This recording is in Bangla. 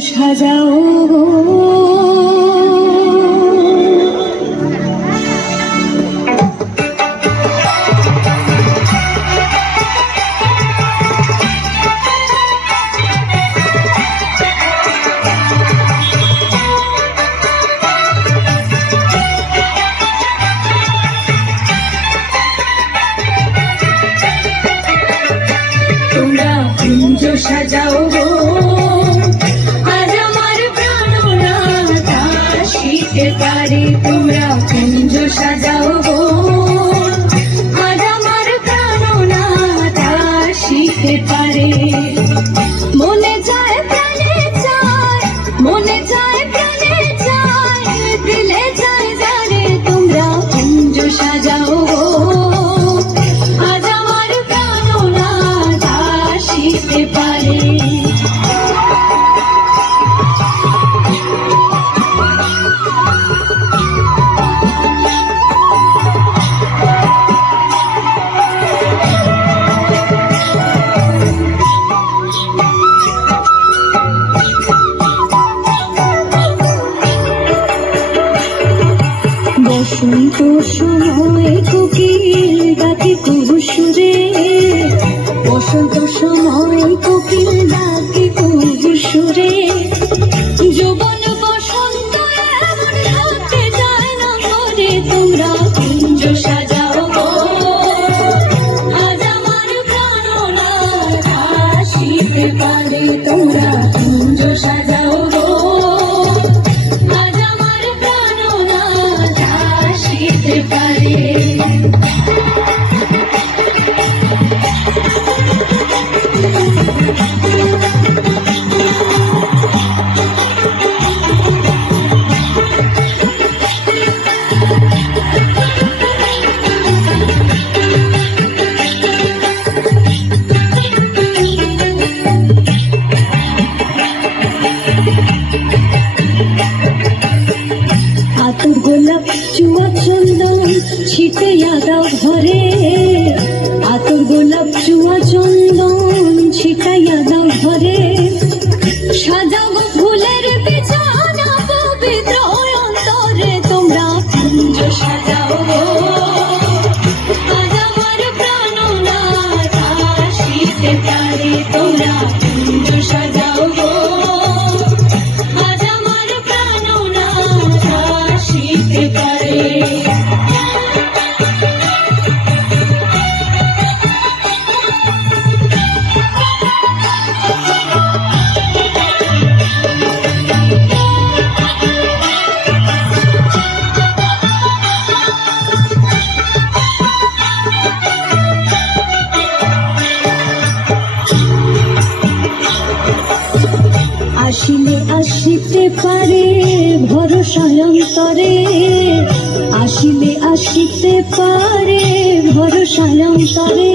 সাজাও গো। তোমরা কুঞ্জ সাজাও গো, আজ আমার প্রাণনাথ আসিতে পারে। তোমরা কুঞ্জ সাজাও গো, আজ আমার প্রাণনাথ আসিতে পারে। মনে যায় প্রাণে চায়, মনে যায় প্রাণে চায়, দিলে যায় যারে। তোমরা কুঞ্জ সাজাও গো, আজ আমার প্রাণনাথ আসিতে পারে। বসন্ত সময় কোকিল ডাকে কুহুসুরে, বসন্ত সময় কোকিল ডাকে কুহুসুরে। যৌবন বসন্ত এমন হাতে যায় না করে। তোমরা কুঞ্জ সাজাও গো, আজ আমার প্রাণনাথ আসিতে পারে। তোমরা কুঞ্জ সাজাও গো, আজ আমার প্রাণনাথ আসিতে পারে। আতর গোলাপ চুয়া চন্দন ছিটাইয়া দাও ঘরে, আতর গোলাপ চুয়া চন্দন ছিটাইয়া দাও ঘরে। সাজাও গো ফুলের বিছানা পবিত্র অন্তরে। তোমরা কুঞ্জ সাজাও গো, আজ আমার প্রাণনাথ আসিতে পারে। তোমরা কুঞ্জ সাজাও গো, আজ আমার প্রাণনাথ আসিতে পারে। আসিলে আসিতে পারে ভরসা অন্তরে, আসিলে আসিতে পারে ভরসা অন্তরে।